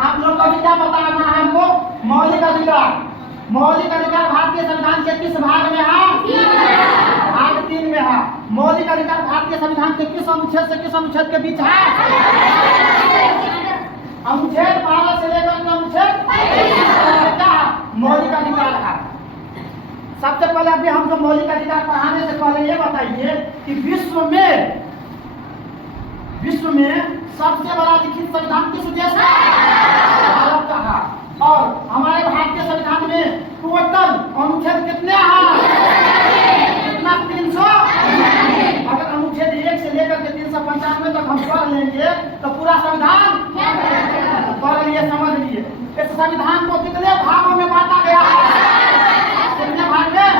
आप लोग को भी क्या बताना है हमको? मौलिक अधिकार। मौलिक अधिकार भारतीय संविधान के किस भाग में है? भाग 3 में है। मौलिक अधिकार भारतीय संविधान के किस अनुच्छेद से किस अनुच्छेद के बीच है? अनुच्छेद 12 से लेकर अनुच्छेद क्या मौलिक अधिकार है। सबसे पहले अभी हम जो मौलिक अधिकार पढ़ाने से पहले ये बताइए कि विश्व में सबसे बड़ा लिखित संविधान किस देश का? भारत का है। और हमारे भारतीय संविधान में टोटल अनुच्छेद कितने हैं? कितना? 300। अगर अनुच्छेद 1 से लेकर के 395 तक हम पढ़ लेंगे तो पूरा संविधान पढ़ लिए, समझ लिए। इस संविधान को कितने भागों में बांटा गया है? कितने भाग में?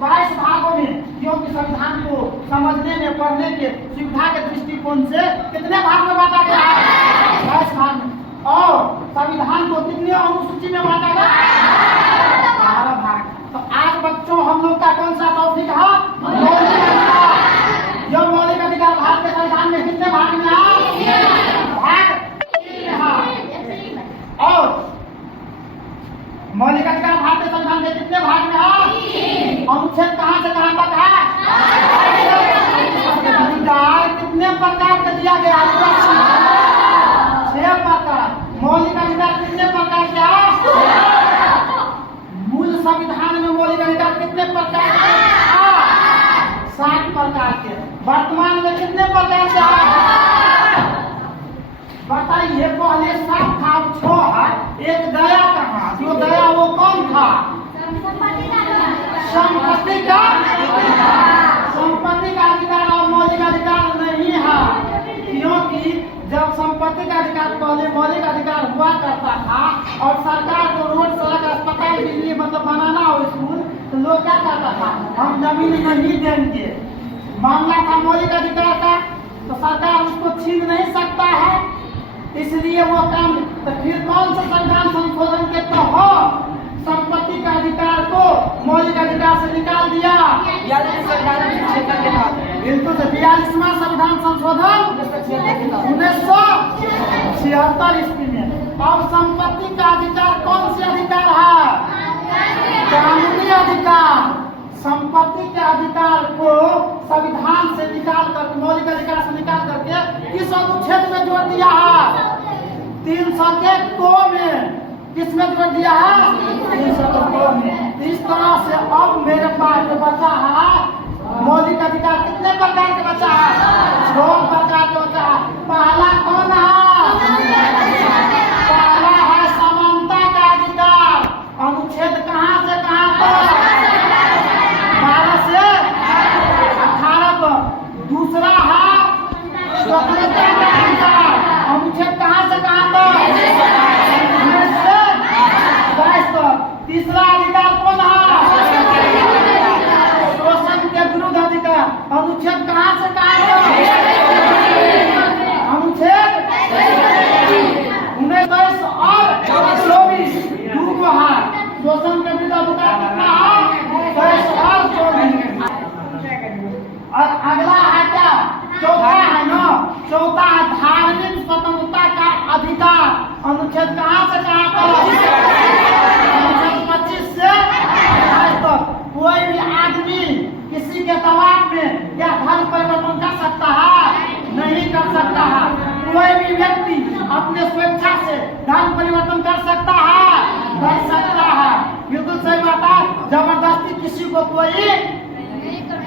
22 भागों में। क्योंकि संविधान को समझने में, पढ़ने के सुविधा के दृष्टिकोण से कितने भाग में बांटा गया है? 22 भाग में। और संविधान को कितने अनुसूची में बांटा गया है? 12 भाग। तो आज बच्चों हम लोग का कौन सा टॉपिक है? मौलिक अधिकार। जो मौलिक अधिकार भारतीय संविधान में कितने भाग में है? भाग 3 है। और मौलिक अधिकार भारतीय संविधान के कितने भाग में है? अनुच्छेद कहां से कहां तक है? अधिकार कितने प्रकार का दिया गया है? 6 प्रकार। मौलिक अधिकार कितने प्रकार के हैं? मूल संविधान में मौलिक अधिकार कितने प्रकार के हैं? 7 प्रकार के। वर्तमान में कितने प्रकार के हैं? बताइए। पहले 7 था, अब 6 है। एक दया कहा, जो दया वो कौन था? संपत्ति का अधिकार और मौलिक अधिकार नहीं है। क्योंकि जब संपत्ति का अधिकार पहले मौलिक अधिकार हुआ करता था और सरकार को रोड, सड़क, अस्पताल के लिए मतलब बनाना हो स्कूल, तो लोग क्या करता था? हम जमीन नहीं देंगे। मामला था मौलिक अधिकार का, तो सरकार उसको छीन नहीं सकता है, इसलिए वो काम। तो फिर कौन सा संविधान संशोधन के तहत संपत्ति का अधिकार को मौलिक अधिकार से निकाल दिया? बिल्कुल। 42वां संविधान संशोधन 1976 ईस्वी में। अब संपत्ति का अधिकार कौन से अधिकार है? कानूनी अधिकार। संपत्ति के अधिकार को संविधान से निकाल कर, मौलिक अधिकार से निकाल करके किस अनुच्छेद में जोड़ दिया है? 302 में। किस में जोड़ दिया है? 302 में। इस तरह से अब मेरे पास जो बचा है मौलिक अधिकार कितने प्रकार के बचा है? 6 प्रकार के बचा है। पहला कौन है? पहला है समानता का अधिकार। अनुच्छेद कहाँ से कहाँ तक? 12 से 18 तक। दूसरा है स्वतंत्रता का अधिकार। अनुच्छेद कहाँ से कहाँ तक? 19 से 22 तक। तीसरा अधिकार कौन है? शोषण के विरुद्ध अधिकार। अनुच्छेद कहाँ से कहाँ तक? अनुच्छेद 19 और 24। 2 है। शोषण के विरुद्ध अधिकार कितना है? 22 और 24। और अगला है क्या? चौथा है ना? चौथा है धार्मिक स्वतंत्रता का अधिकार। अनुच्छेद कहाँ से कहाँ तक? 25 से 28 तक। कोई भी आदमी किसी के दबाव में क्या धर्म परिवर्तन कर सकता है? नहीं कर सकता है। कोई भी व्यक्ति अपने स्वेच्छा से धर्म परिवर्तन कर सकता है? कर सकता है। बिल्कुल सही बात है। जबरदस्ती किसी को कोई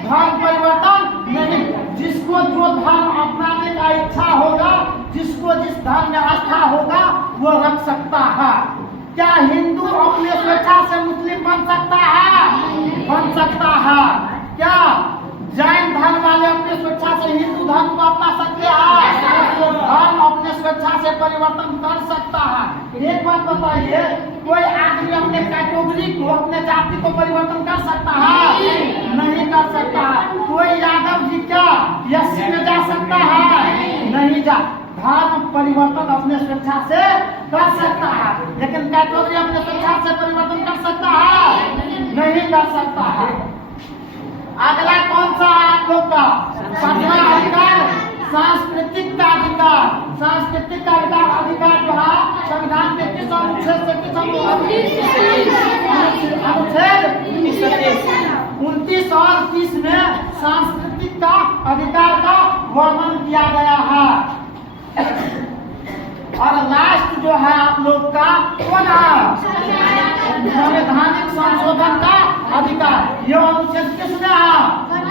धर्म परिवर्तन नहीं। जिसको जो धर्म अपनाने का इच्छा होगा, जिसको जिस धर्म में आस्था होगा, वो रख सकता है। क्या हिंदू अपने स्वेच्छा से मुस्लिम बन सकता है? बन सकता है। क्या जैन धर्म वाले अपने स्वेच्छा से हिंदू धर्म को अपना सकते हैं? धर्म अपने स्वेच्छा से परिवर्तन कर सकता है। एक बात बताइए, कोई आदमी अपने कैटेगरी को, अपने जाति को परिवर्तन कर सकता है? नहीं कर सकता है। कोई यादव जी क्या एससी में जा सकता है? नहीं जा। धर्म परिवर्तन अपने स्वेच्छा से कर सकता है, लेकिन कैटेगरी अपने स्वेच्छा से परिवर्तन कर सकता है? नहीं कर सकता है। अगला कौन सा है आप लोग का? 7वां अधिकार सांस्कृतिक का अधिकार। सांस्कृतिक का अधिकार जो है अनुच्छेद से किस अनुच्छेद 29 और 30 में सांस्कृतिक का अधिकार का वर्णन किया गया है। और लास्ट जो है आप लोग का कौन है? संवैधानिक संशोधन का अधिकार। ये अनुच्छेद किसमें है?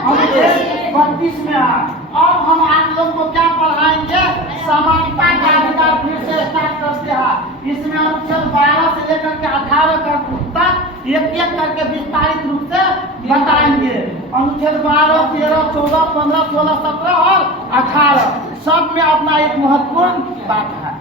अनुच्छेद 32 में है। अब हम आप लोग को क्या पढ़ाएंगे? समानता का अधिकार फिर से स्टार्ट करते हैं। इसमें अनुच्छेद 12 से लेकर के 18 तक एक एक करके विस्तारित रूप से बताएंगे। अनुच्छेद 12, 13, 14, 15, 16, 17 और 18 सब में अपना एक महत्वपूर्ण बात है।